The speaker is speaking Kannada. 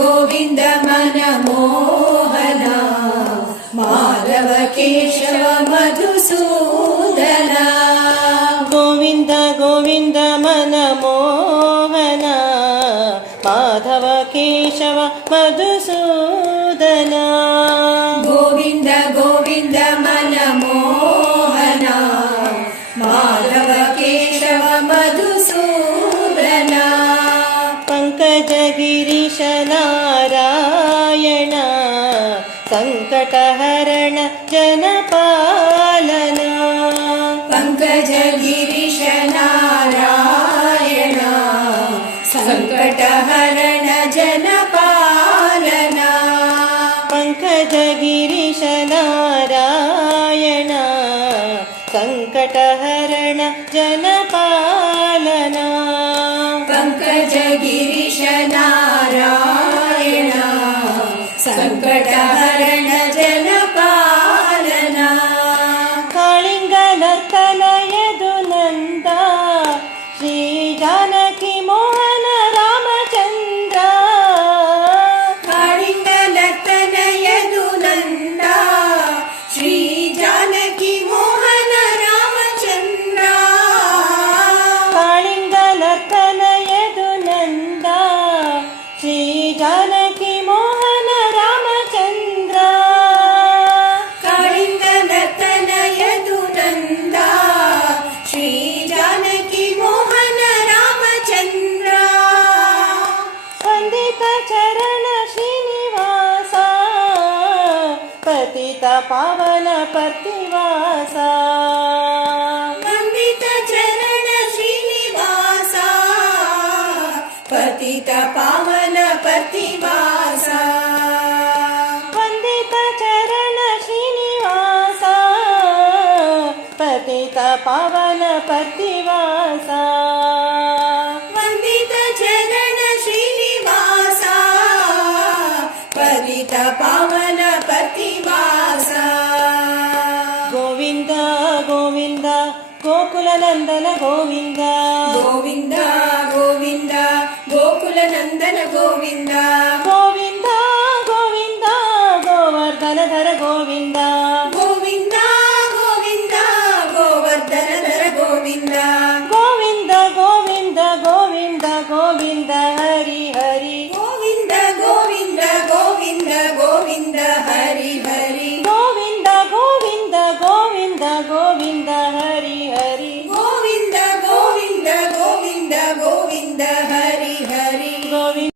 ಗೋವಿಂದ ಮನಮೋಹನ ಮಾಧವ ಕೇಶವ ಮಧುಸೂದನ. ಗೋವಿಂದ ಗೋವಿಂದ ಮನಮೋಹನ ಮಾಧವ ಕೇಶವ ಮಧುಸೂದನ. ಗೋವಿಂದ ಗೋವಿಂದ ಮನಮೋಹನ ಮಾಧವ ಕೇಶವ ಮಧುಸೂದನ. ಪಂಕಜ ಗಿರೀಶ ನಾರಾಯಣ ಸಂಕಟಹರಣ ಜನಪಾಲನ. ಪಂಕಜ ಗಿರೀಶ ನಾರಾಯಣ ಸಂಕಟಹರಣ ಜನಪಾಲನ. ಪಂಕಜ ಗಿರೀಶ ನಾರಾಯಣ ಸಂಕಟಹರಣ ಜನಪಾಲನ. ಪಂಕಜ ಗಿರೀಶ ನಾರಾಯಣ ಸಂಕಟಹರಣ ಜನಪಾಲನ. ಕಾಳಿಂಗನರ್ತನಯದು ನಂದ ಶ್ರೀ ಜಾನಕಿ ಮೋಹನ ರಾಮಚಂದ್ರ. ಕಾಳಿಂಗನರ್ತನಯದು ನಂದ ಶ್ರೀ ಜಾನಕಿ ಮೋಹನ ರಾಮಚಂದ್ರ. ಕಾಳಿಂಗನರ್ತನಯದು ನಂದ ಶ್ರೀ ಜಾನಕಿ ಮೋಹನ ರಾಮಚಂದ್ರ. ಕಾಳಿಂಗನರ್ತನಯದು ನಂದ ಶ್ರೀ ಜಾನಕಿ ಮೋಹನ ರಾಮಚಂದ್ರ. ವಂದಿತ ಚರಣ ಶ್ರೀನಿವಾಸ ಪತಿತ ಪಾವನ ಪತಿವಾಸ. ವಂದಿತ ಚರಣ ಶ್ರೀನಿವಾಸ ಪತಿತ ಪಾವನ ಪತಿವಾಸ. ವಂದಿತ ಚರಣ ಶ್ರೀನಿವಾಸ ಪತಿತ ಪಾವನ ಪತಿವಾಸ. ವಂದಿತ ಚರಣ ಶ್ರೀನಿವಾಸ ಪತಿತ ಪಾವನ ಪತಿವಾಸ. ಗೋವಿಂದ ಗೋವಿಂದ ಗೋಕುಲ ನಂದನ ಗೋವಿಂದ. ಗೋವಿಂದ ಗೋವಿಂದ ಗೋಕುಲ ನಂದನ ಗೋವಿಂದ.